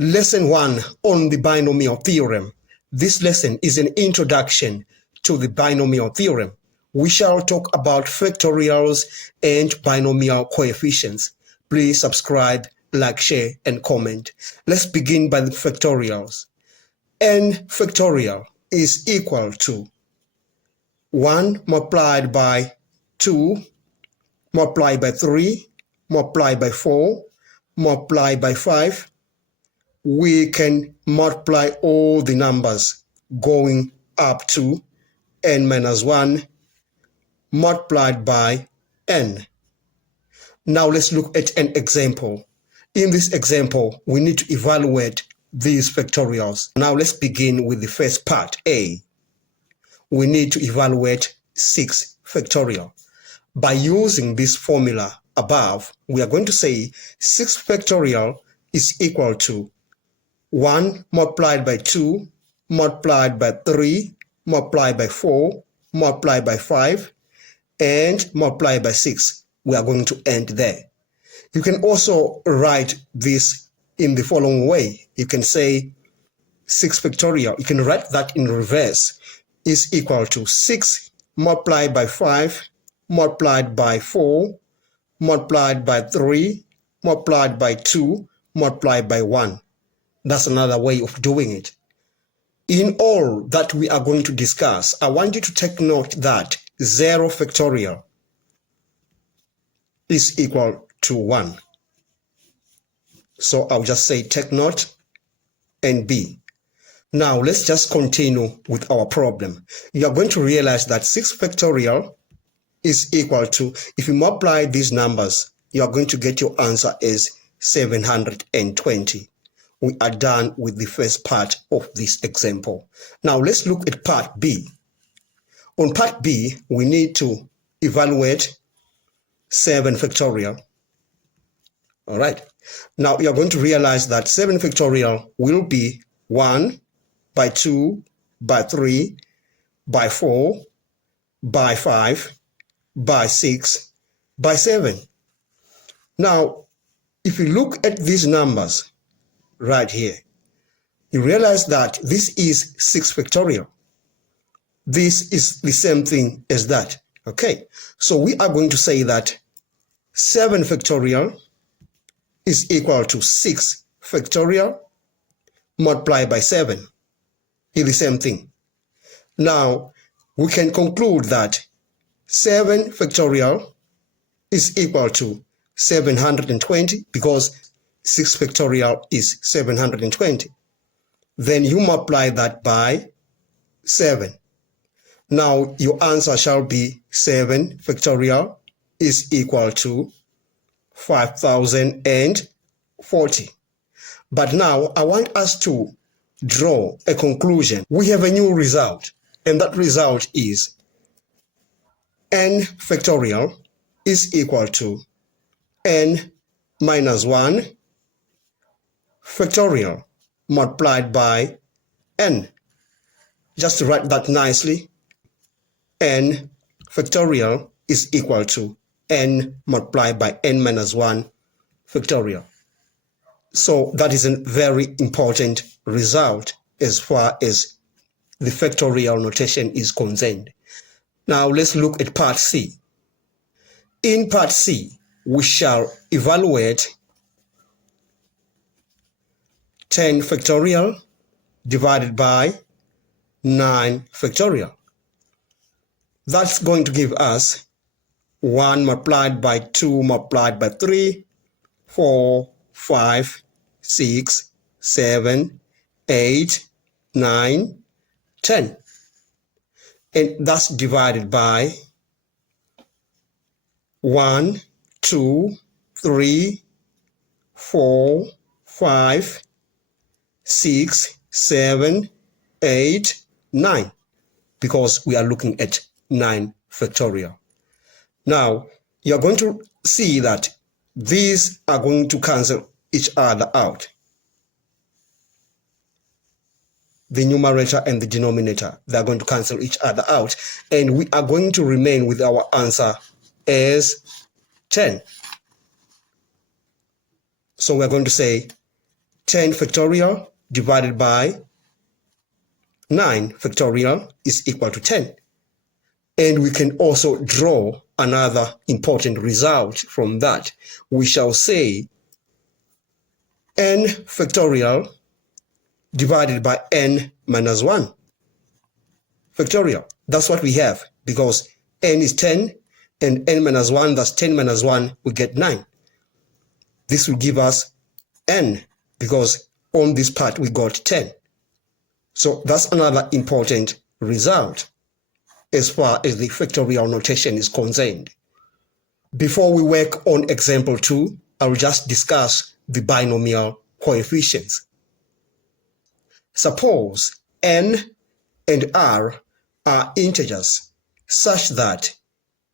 Lesson 1 on the binomial theorem. This lesson is an introduction to the binomial theorem. We shall talk about factorials and binomial coefficients. Please subscribe, like, share, and comment. Let's begin by the factorials. N factorial is equal to 1 multiplied by 2 multiplied by 3 multiplied by 4 multiplied by 5. We can multiply all the numbers going up to n minus 1 multiplied by n. Now let's look at an example. In this example, we need to evaluate these factorials. Now let's begin with the first part, A. We need to evaluate 6 factorial. By using this formula above, we are going to say 6 factorial is equal to 1 multiplied by 2 multiplied by 3 multiplied by 4 multiplied by 5 and multiplied by 6. We are going to end there. You can also write this in the following way. You can say 6 factorial. You can write that in reverse is equal to 6 multiplied by 5 multiplied by 4 multiplied by 3 multiplied by 2 multiplied by 1. That's another way of doing it. In all that we are going to discuss, I want you to take note that 0 factorial is equal to 1. So I'll just say take note and B. Now let's just continue with our problem. You are going to realize that 6 factorial is equal to, if you multiply these numbers, you are going to get your answer as 720. We are done with the first part of this example. Now let's look at part B. On part B, we need to evaluate 7 factorial. All right. Now you're going to realize that 7 factorial will be 1 by 2 by 3 by 4 by 5 by 6 by 7. Now, if you look at these numbers right here, you realize that this is 6 factorial. This is the same thing as that. Okay, so we are going to say that 7 factorial is equal to 6 factorial multiplied by 7. It's the same thing. Now, we can conclude that 7 factorial is equal to 720 because 6 factorial is 720. Then you multiply that by 7. Now your answer shall be 7 factorial is equal to 5040. But now I want us to draw a conclusion. We have a new result, and that result is n factorial is equal to n minus 1 factorial multiplied by n. Just to write that nicely, n factorial is equal to n multiplied by n minus 1 factorial. So that is a very important result as far as the factorial notation is concerned. Now let's look at part C. In part C, we shall evaluate 10 factorial divided by 9 factorial. That's going to give us 1 multiplied by 2 multiplied by 3, 4, 5, 6, 7, 8, 9, 10. And that's divided by 1, 2, 3, 4, 5, 6, 7, 8, 9, because we are looking at 9 factorial. Now, you're going to see that these are going to cancel each other out. The numerator and the denominator, they're going to cancel each other out, and we are going to remain with our answer as 10. So we're going to say 10 factorial divided by 9 factorial is equal to 10. And we can also draw another important result from that. We shall say n factorial divided by n minus 1 factorial. That's what we have, because n is 10 and n minus 1, that's 10 minus 1, we get 9. This will give us n, because on this part we got 10. So that's another important result as far as the factorial notation is concerned. Before we work on example 2, I'll just discuss the binomial coefficients. Suppose n and r are integers such that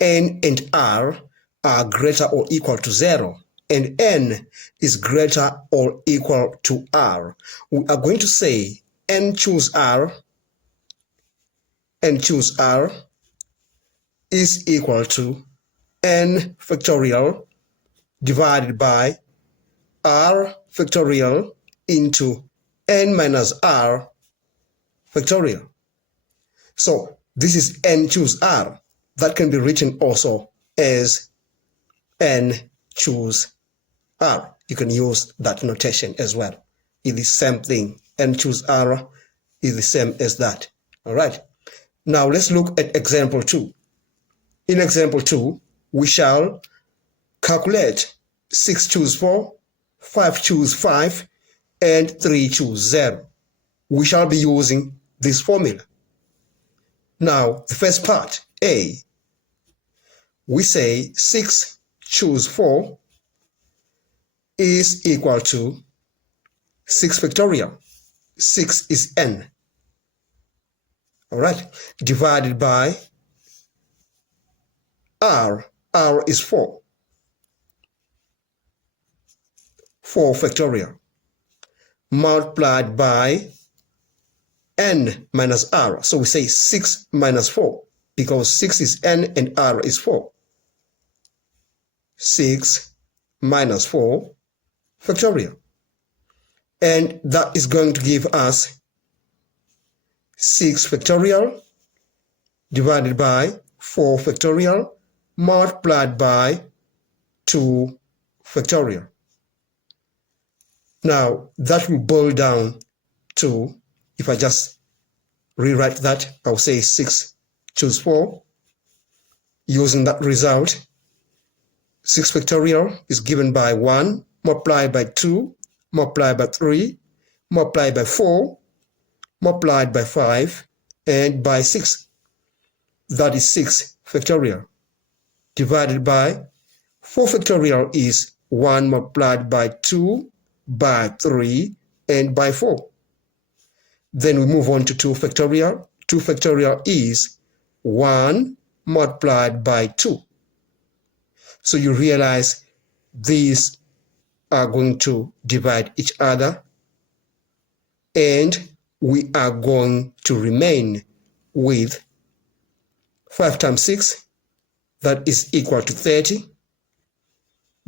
n and r are greater or equal to 0 and n is greater or equal to r. We are going to say n choose r is equal to n factorial divided by r factorial into n minus r factorial. So this is n choose r. That can be written also as n choose r. You can use that notation as well. It's the same thing. N choose r is the same as that. All right. Now let's look at example 2. In example 2, we shall calculate 6 choose 4, 5 choose 5, and 3 choose 0. We shall be using this formula. Now, the first part, A, we say 6 choose 4 is equal to 6 factorial. 6 is n. All right, divided by r. R is 4. 4 factorial. Multiplied by n minus r. So we say 6 minus 4, because 6 is n and r is 4. 6 minus 4 factorial. And that is going to give us 6 factorial divided by 4 factorial multiplied by 2 factorial. Now that will boil down to, if I just rewrite that, I'll say 6 choose 4. Using that result, 6 factorial is given by 1 multiplied by 2 multiplied by 3 multiplied by 4 multiplied by 5 and by 6. That is 6 factorial divided by 4 factorial is 1 multiplied by 2 by 3 and by 4. Then we move on to 2 factorial. 2 factorial is 1 multiplied by 2. So you realize these are going to divide each other, and we are going to remain with 5 times 6, that is equal to 30,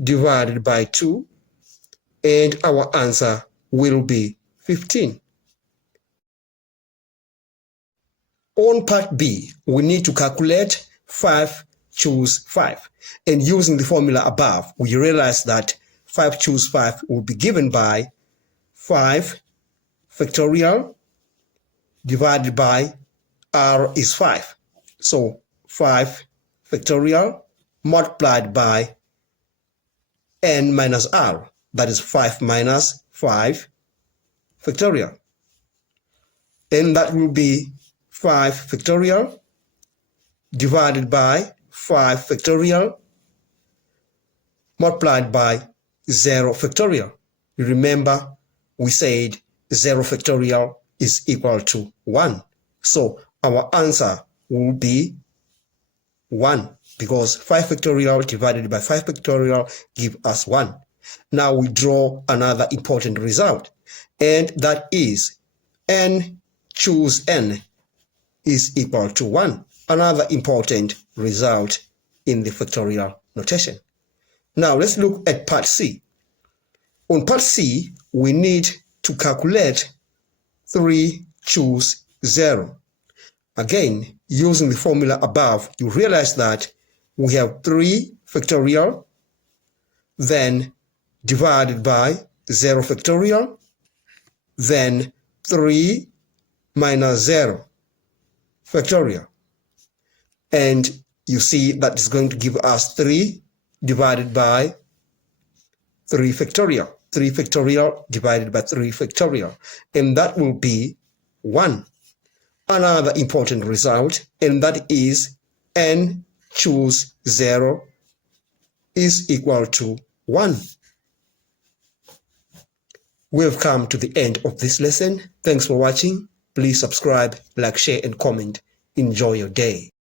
divided by 2, and our answer will be 15. On part B, we need to calculate 5 choose 5. And using the formula above, we realize that 5 choose 5 will be given by 5 factorial divided by r is 5. So 5 factorial multiplied by n minus r. That is 5 minus 5 factorial. And that will be 5 factorial divided by 5 factorial multiplied by 0 factorial. You remember we said 0 factorial is equal to 1. So our answer will be 1, because 5 factorial divided by 5 factorial give us 1. Now we draw another important result, and that is n choose n is equal to 1. Another important result in the factorial notation. Now let's look at part C. On part C, we need to calculate 3 choose 0. Again, using the formula above, you realize that we have 3 factorial, then divided by 0 factorial, then 3 minus 0 factorial. And you see that is going to give us 3 divided by 3 factorial. 3 factorial divided by 3 factorial. And that will be 1. Another important result, and that is n choose 0 is equal to 1. We've come to the end of this lesson. Thanks for watching. Please subscribe, like, share, and comment. Enjoy your day.